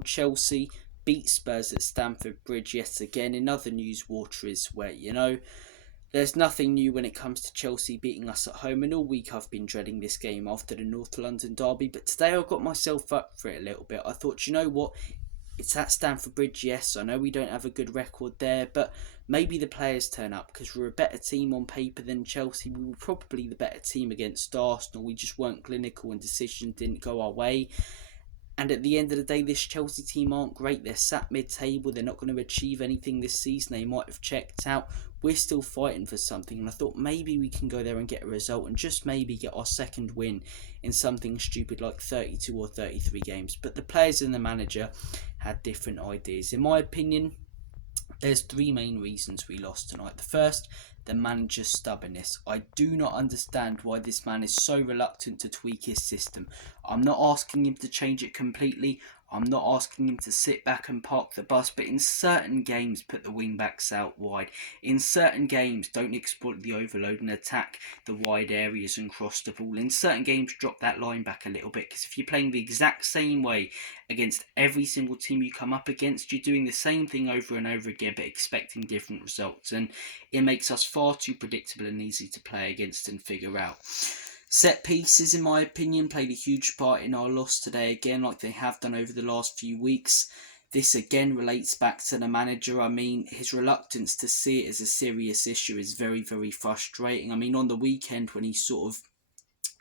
table. Chelsea beat Spurs at Stamford Bridge yet again. In other news, water is wet, There's nothing new when it comes to Chelsea beating us at home, and all week I've been dreading this game after the North London derby, but today I got myself up for it a little bit. I thought, you know what, it's at Stamford Bridge, yes, I know we don't have a good record there, but maybe the players turn up because we're a better team on paper than Chelsea. We were probably the better team against Arsenal. We just weren't clinical and decisions didn't go our way. And at the end of the day, this Chelsea team aren't great. They're sat mid-table. They're not going to achieve anything this season. They might have checked out. We're still fighting for something. And I thought maybe we can go there and get a result and just maybe get our second win in something stupid like 32 or 33 games. But the players and the manager had different ideas. In my opinion, there's three main reasons we lost tonight. The first, the manager's stubbornness. I do not understand why this man is so reluctant to tweak his system. I'm not asking him to change it completely. I'm not asking him to sit back and park the bus, but in certain games, put the wing-backs out wide. In certain games, don't exploit the overload and attack the wide areas and cross the ball. In certain games, drop that line back a little bit, because if you're playing the exact same way against every single team you come up against, you're doing the same thing over and over again, but expecting different results, and it makes us far too predictable and easy to play against and figure out. Set pieces, in my opinion, played a huge part in our loss today again, like they have done over the last few weeks. This again relates back to the manager. I mean, his reluctance to see it as a serious issue is very, very frustrating. I mean, on the weekend when he sort of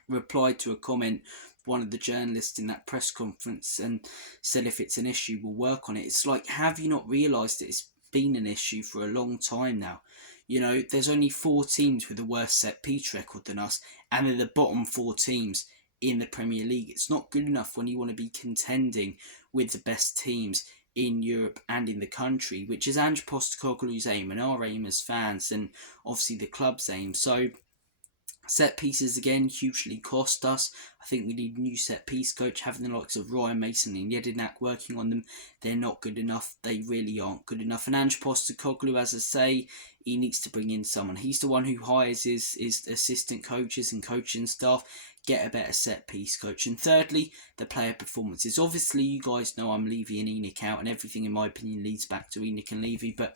replied to a comment, one of the journalists in that press conference, and said if it's an issue, we'll work on it. It's like, have you not realised that it's been an issue for a long time now? There's only 4 teams with a worse set-piece record than us, and they're the bottom 4 teams in the Premier League. It's not good enough when you want to be contending with the best teams in Europe and in the country, which is Ange Postecoglou's aim, and our aim as fans, and obviously the club's aim. So, set pieces again hugely cost us. I think we need a new set piece coach. Having the likes of Ryan Mason and Jedinak working on them, they're not good enough. They really aren't good enough. And Ange Postecoglou, as I say, he needs to bring in someone. He's the one who hires his assistant coaches and coaching staff. Get a better set piece coach. And thirdly, the player performances. Obviously, you guys know I'm Levy and ENIC out, and everything in my opinion leads back to ENIC and Levy, but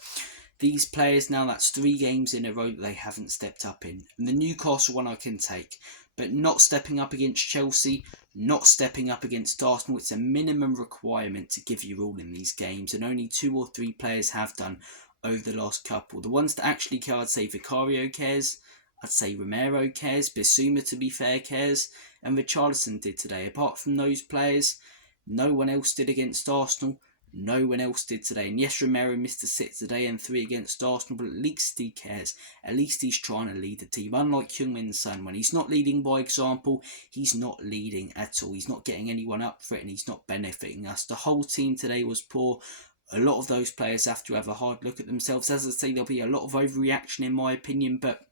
these players now, that's 3 games in a row that they haven't stepped up in. And the Newcastle one I can take, but not stepping up against Chelsea, not stepping up against Arsenal, it's a minimum requirement to give your all in these games, and only 2 or 3 players have done over the last couple. The ones that actually care, I'd say Vicario cares, I'd say Romero cares, Bissouma to be fair cares, and Richarlison did today. Apart from those players, no one else did against Arsenal. No one else did today. And yes, Romero missed a sit today and 3 against Arsenal, but at least he cares. At least he's trying to lead the team. Unlike Heung-min Son, when he's not leading by example, he's not leading at all. He's not getting anyone up for it, and he's not benefiting us. The whole team today was poor. A lot of those players have to have a hard look at themselves. As I say, there'll be a lot of overreaction in my opinion, but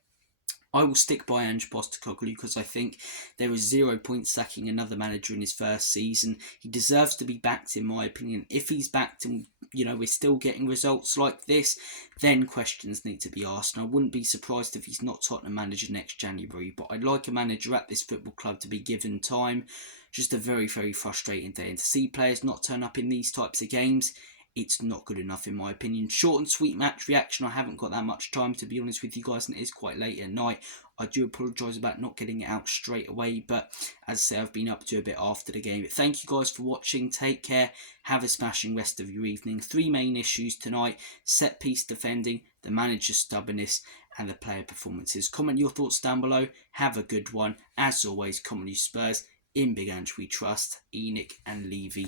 I will stick by Ange Postecoglou because I think there is 0 point sacking another manager in his first season. He deserves to be backed, in my opinion. If he's backed and, we're still getting results like this, then questions need to be asked. And I wouldn't be surprised if he's not Tottenham manager next January. But I'd like a manager at this football club to be given time. Just a very, very frustrating day. And to see players not turn up in these types of games, it's not good enough in my opinion. Short and sweet match reaction. I haven't got that much time to be honest with you guys, and it is quite late at night. I do apologise about not getting it out straight away, but as I say, I've been up to a bit after the game. But thank you guys for watching. Take care. Have a smashing rest of your evening. 3 main issues tonight: set piece defending, the manager's stubbornness, and the player performances. Comment your thoughts down below. Have a good one. As always, comment you Spurs. In Big Ange we trust. ENIC and Levy